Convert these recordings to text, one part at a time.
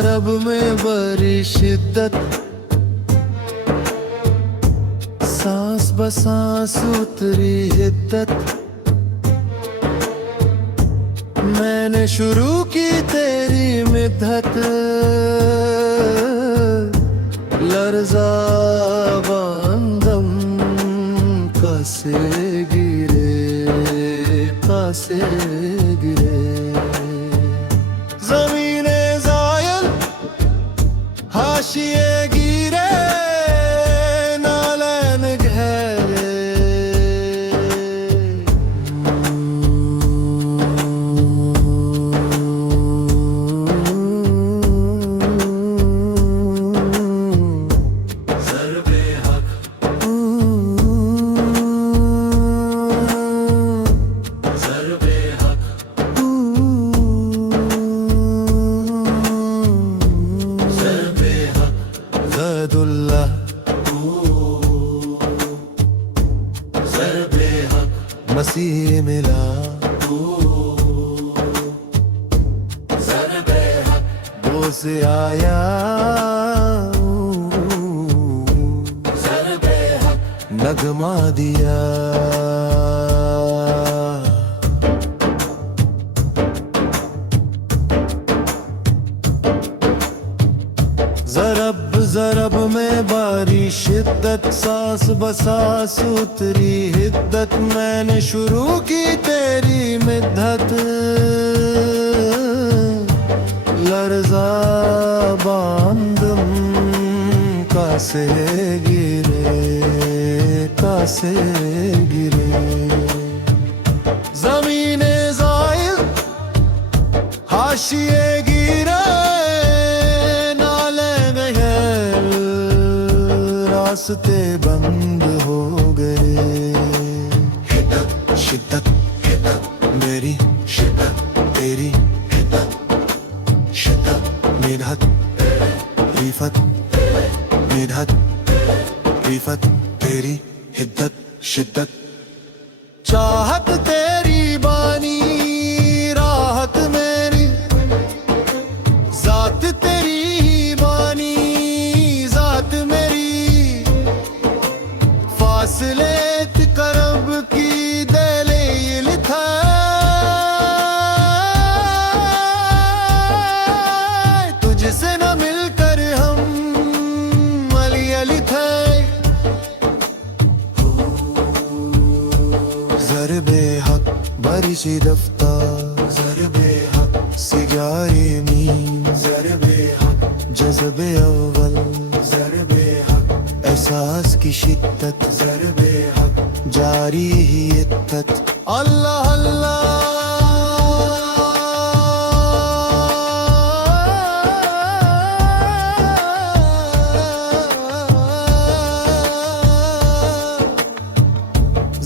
ज़रब में बड़ी शिद्दत, सांस बसांस उतरी हिद्दत। मैंने शुरू की तेरी मिद्दत, लर्ज़ा बांदम कासे गिरे ज़मीने ज़ायल हाशिए गिरे नालैन गहरे। ज़रबे हक, ज़रबे हक, ज़रबे हक। ज़दुल्लाह, ज़रबे हक। मसीह मिला, ज़रबे हक। वो से आया, ज़रबे हक। नगमा दिया। ज़रब ज़रब में बारी शिद्दत, सांस बसांस उतरी हिद्दत। मैंने शुरू की तेरी मिद्दत, लर्ज़ा बांदम कासे गिरे। ज़मीने ज़ायल हाशिए गिरे रास्ते बंद हो गए। हिद्दत शिद्दत, हिद्दत मेरी शिद्दत तेरी, हिद्दत शिद्दत मिन्हत रिफत, मिन्हत रिफत तेरी, हिद्दत शिद्दत। चाहत तेरी बानी राहत मेरी, जात तेरी ही बानी जात मेरी। फासले करब की दलील था, तुझसे न मिलकर हम अली अली थे। ज़रबे हक बड़ी सी दफ्तर, ज़रबे हक सिगारे मीम, ज़रबे हक जज़्बे अव्वल, ज़रबे हक एहसास की शिद्दत, ज़रबे हक जारी ही इद्दत। अल्लाह अल्लाह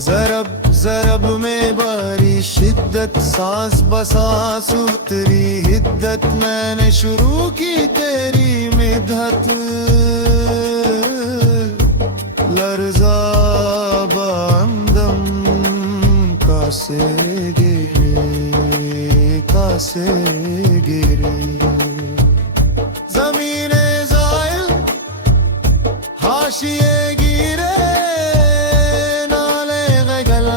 ज़रब ज़रब में बारी शिद्दत, सांस बसांस उतरी हिद्दत। मैंने शुरू की तेरी मिद्दत, लर्ज़ा बांदम कासे गिरे। ज़मीने ज़ायल हाशिए गिरे नाले गगल,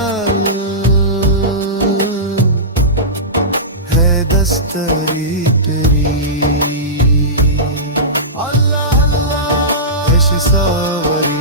है दस्तरी तेरी। अल्लाह अल्लाह ऐश सावरी,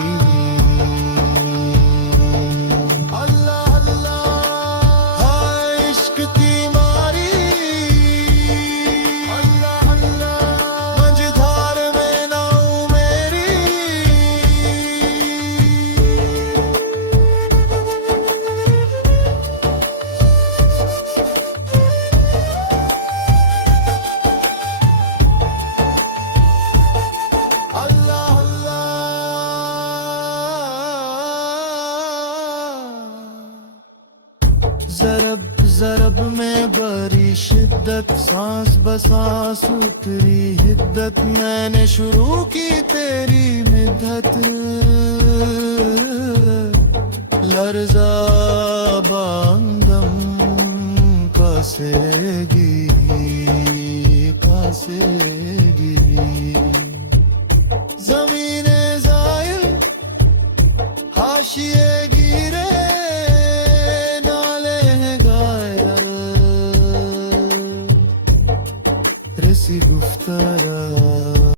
ज़रब ज़रब में बड़ी शिद्दत, सांस बसांस उतरी हिद्दत। मैंने शुरू की तेरी मिद्दत, लर्ज़ा बांदम कासे गिरे। से गिरी। ज़मीने ज़ाइल हाशिए